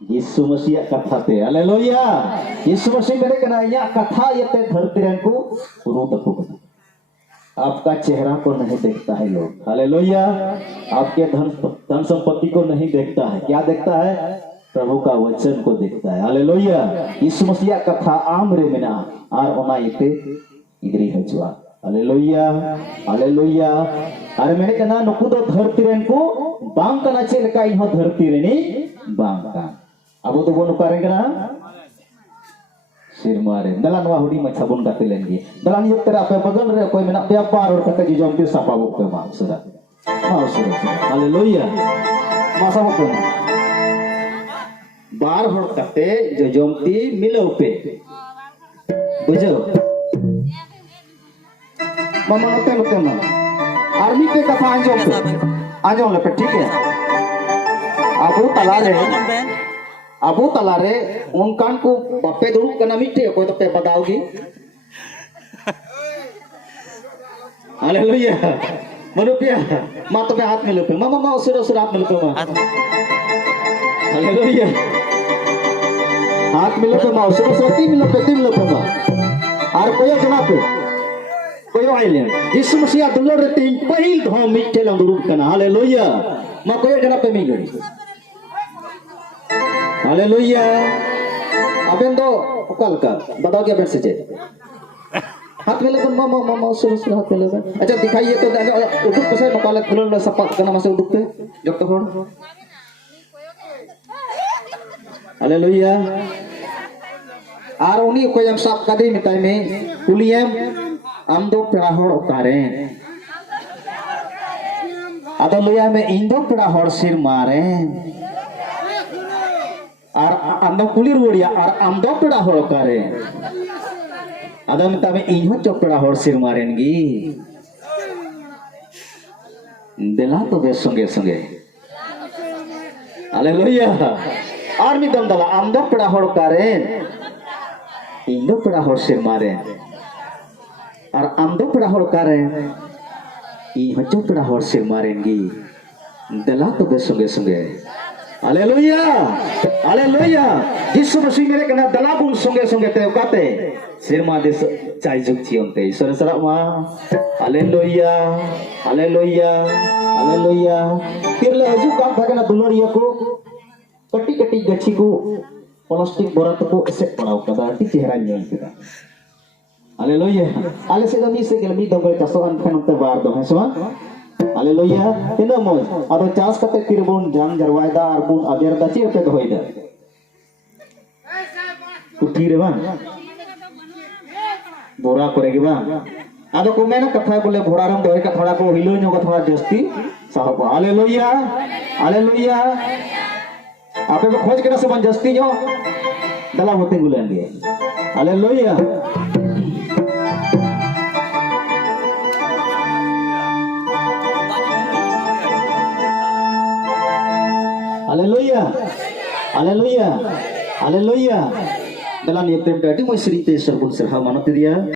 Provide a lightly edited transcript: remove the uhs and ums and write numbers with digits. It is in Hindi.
यीशु मसीह कथा ते हालेलुया यीशु मसीह मेरे कना या कथा यते धरती रन को पुरु तको आपका चेहरा को नहीं देखता है लोग हालेलुया आपके धन संपत्ति को नहीं देखता है क्या देखता है प्रभु का वचन को देखता है हालेलुया यीशु मसीह कथा आम रे मेना और ओना इते इदरी हजुआ हालेलुया हालेलुया अरे मेरे कना नुकु दो धरती रन को बांग कना चेलका इहो धरती रेनी बांग का अब तो बोन उकारे कना सिर मारे दलान वा हुडी मछा बोन गाते लेंगे दलान युक्त रे आपे बगल रे कोई मेना पे पार और कते जी जमते सापा बुक पे मा सुदा हालेलुया मासा बुक पे बार हर कते जो जमती मिलो पे बुझो मामा नते मा आर्मी के कथा आंजो ले पे ठीक है अबू तलारे उनकान को बापे दुरुक कना मिटे कोई तो पे बताओगी हालेलुया मनुपिया मा तो पे हाथ में ले पे मामा उसर हाथ में ले पे मा हालेलुया हाथ में ले पे मा उसर तीन ले पे मा और कोई जना पे कोई आइले यीशु मसीह दुलर रे तीन पहिल धो मिटे लं दुरुक कना हालेलुया मा कोई जना पे मी गड़ी हालेलुया अबेन दो कल का बताओ क्या बेट से हाथ में लेकर मामा सुर हाथ में लेकर अच्छा दिखाइए तो उदुक पे से मकाला खुलल सपा कना मासे उदुक पे जब तक होड़ हालेलुया आर उनी को हम साफ कदी मिताई में कुलियम आम दो पेड़ा होड़ उतारे अदो लुया में इंदो पेड़ा होड़ सिर मारे और आंदो कुली रुड़िया और आंदो पेड़ा होड़ करे आदो मिता में इन्हो चो पेड़ा होड़ सिर मारेंगी दिला तो बे संगे संगे हालेलुया और मी दम दला आंदो पेड़ा होड़ करे इंदो पेड़ा होड़ सिर मारे और आंदो पेड़ा होड़ करे इन्हो चो पेड़ा होड़ सिर मारेंगी दिला तो बे संगे संगे हालेलुया हालेलुया यीशु मसीह मेरे कना दलाबुन संगे संगे ते उकाते सिरमा देश चाय जुग चियंते ईश्वर सरा मा हालेलुया हालेलुया हालेलुया तिरले हजू काम थाकना दुलरिया को कटी कटी गछि को प्लास्टिक बोरा को एसे पड़ाव कदा टी चेहरा ᱧᱮᱞ केदा हालेलुया आले से गमी से गेलमी दंगरे चासोन खनते बार दो हेसवा हालेलुया तिना मोज आदो चास कते तिरबुन जान जरवायदा आर बुन अगेर दाची पे होइदा कुठी रे बा बोरा करेगी बा आदो को मेना कथा बोले बोरा रम दोय का थोड़ा को हिलो नो का थोड़ा जस्ती साहब हालेलुया हालेलुया आपे को खोज केना से बन जस्ती जो दला होते गुलेंगे hallelujah hallelujah hallelujah hallelujah dalam yang terjadi musyrite serbun serha mana dia